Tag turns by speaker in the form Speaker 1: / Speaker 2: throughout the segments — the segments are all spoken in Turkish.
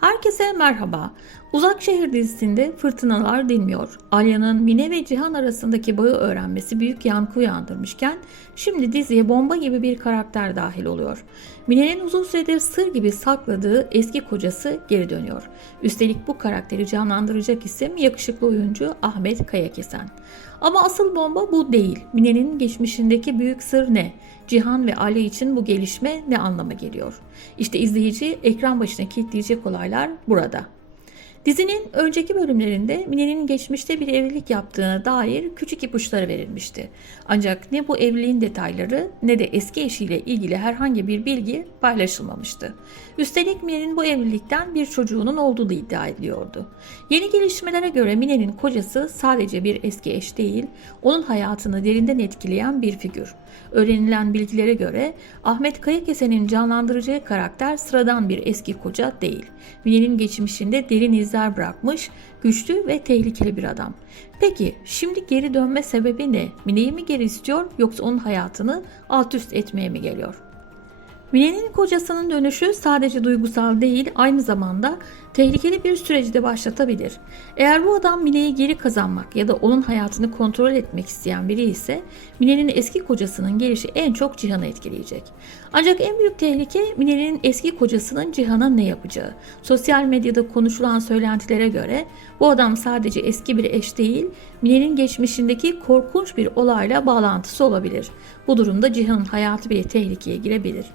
Speaker 1: Herkese merhaba. Uzak Şehir dizisinde fırtınalar dinmiyor. Alya'nın Mine ve Cihan arasındaki bağı öğrenmesi büyük yankı uyandırmışken şimdi diziye bomba gibi bir karakter dahil oluyor. Mine'nin uzun süredir sır gibi sakladığı eski kocası geri dönüyor. Üstelik bu karakteri canlandıracak isim yakışıklı oyuncu Ahmet Kayakesen. Ama asıl bomba bu değil. Mine'nin geçmişindeki büyük sır ne? Cihan ve Ali için bu gelişme ne anlama geliyor? İşte izleyici ekran başına kilitleyecek olaylar burada. Dizinin önceki bölümlerinde Mine'nin geçmişte bir evlilik yaptığına dair küçük ipuçları verilmişti. Ancak ne bu evliliğin detayları ne de eski eşiyle ilgili herhangi bir bilgi paylaşılmamıştı. Üstelik Mine'nin bu evlilikten bir çocuğunun olduğu da iddia ediliyordu. Yeni gelişmelere göre Mine'nin kocası sadece bir eski eş değil, onun hayatını derinden etkileyen bir figür. Öğrenilen bilgilere göre Ahmet Kayakesen'in canlandıracağı karakter sıradan bir eski koca değil. Mine'nin geçmişinde derin izler bırakmış, güçlü ve tehlikeli bir adam. Peki şimdi geri dönme sebebi ne? Mine'yi mi geri istiyor yoksa onun hayatını alt üst etmeye mi geliyor? Mine'nin kocasının dönüşü sadece duygusal değil, aynı zamanda tehlikeli bir süreci de başlatabilir. Eğer bu adam Mine'yi geri kazanmak ya da onun hayatını kontrol etmek isteyen biri ise Mine'nin eski kocasının gelişi en çok Cihan'ı etkileyecek. Ancak en büyük tehlike Mine'nin eski kocasının Cihan'a ne yapacağı. Sosyal medyada konuşulan söylentilere göre bu adam sadece eski bir eş değil, Mine'nin geçmişindeki korkunç bir olayla bağlantısı olabilir. Bu durumda Cihan'ın hayatı bile tehlikeye girebilir.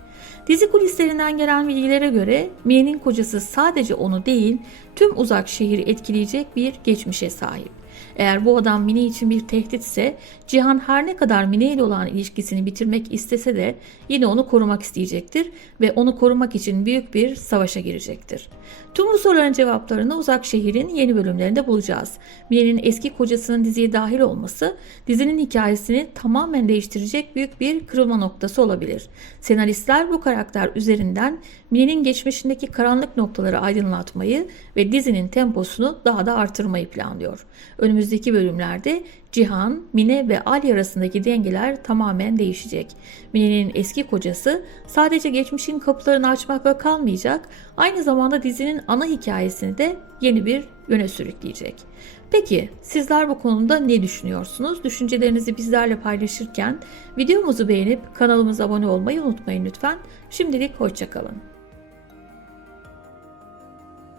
Speaker 1: Dizi kulislerinden gelen bilgilere göre Mine'nin kocası sadece onu değil tüm uzak şehri etkileyecek bir geçmişe sahip. Eğer bu adam Mine için bir tehditse Cihan her ne kadar Mine ile olan ilişkisini bitirmek istese de yine onu korumak isteyecektir ve onu korumak için büyük bir savaşa girecektir. Tüm bu soruların cevaplarını Uzak Şehir'in yeni bölümlerinde bulacağız. Mine'nin eski kocasının diziye dahil olması dizinin hikayesini tamamen değiştirecek büyük bir kırılma noktası olabilir. Senaristler bu karakter üzerinden Mine'nin geçmişindeki karanlık noktaları aydınlatmayı dizinin temposunu daha da artırmayı planlıyor. Önümüzdeki bölümlerde Cihan, Mine ve Ali arasındaki dengeler tamamen değişecek. Mine'nin eski kocası sadece geçmişin kapılarını açmakla kalmayacak, aynı zamanda dizinin ana hikayesini de yeni bir yöne sürükleyecek. Peki sizler bu konuda ne düşünüyorsunuz? Düşüncelerinizi bizlerle paylaşırken videomuzu beğenip kanalımıza abone olmayı unutmayın lütfen. Şimdilik hoşçakalın.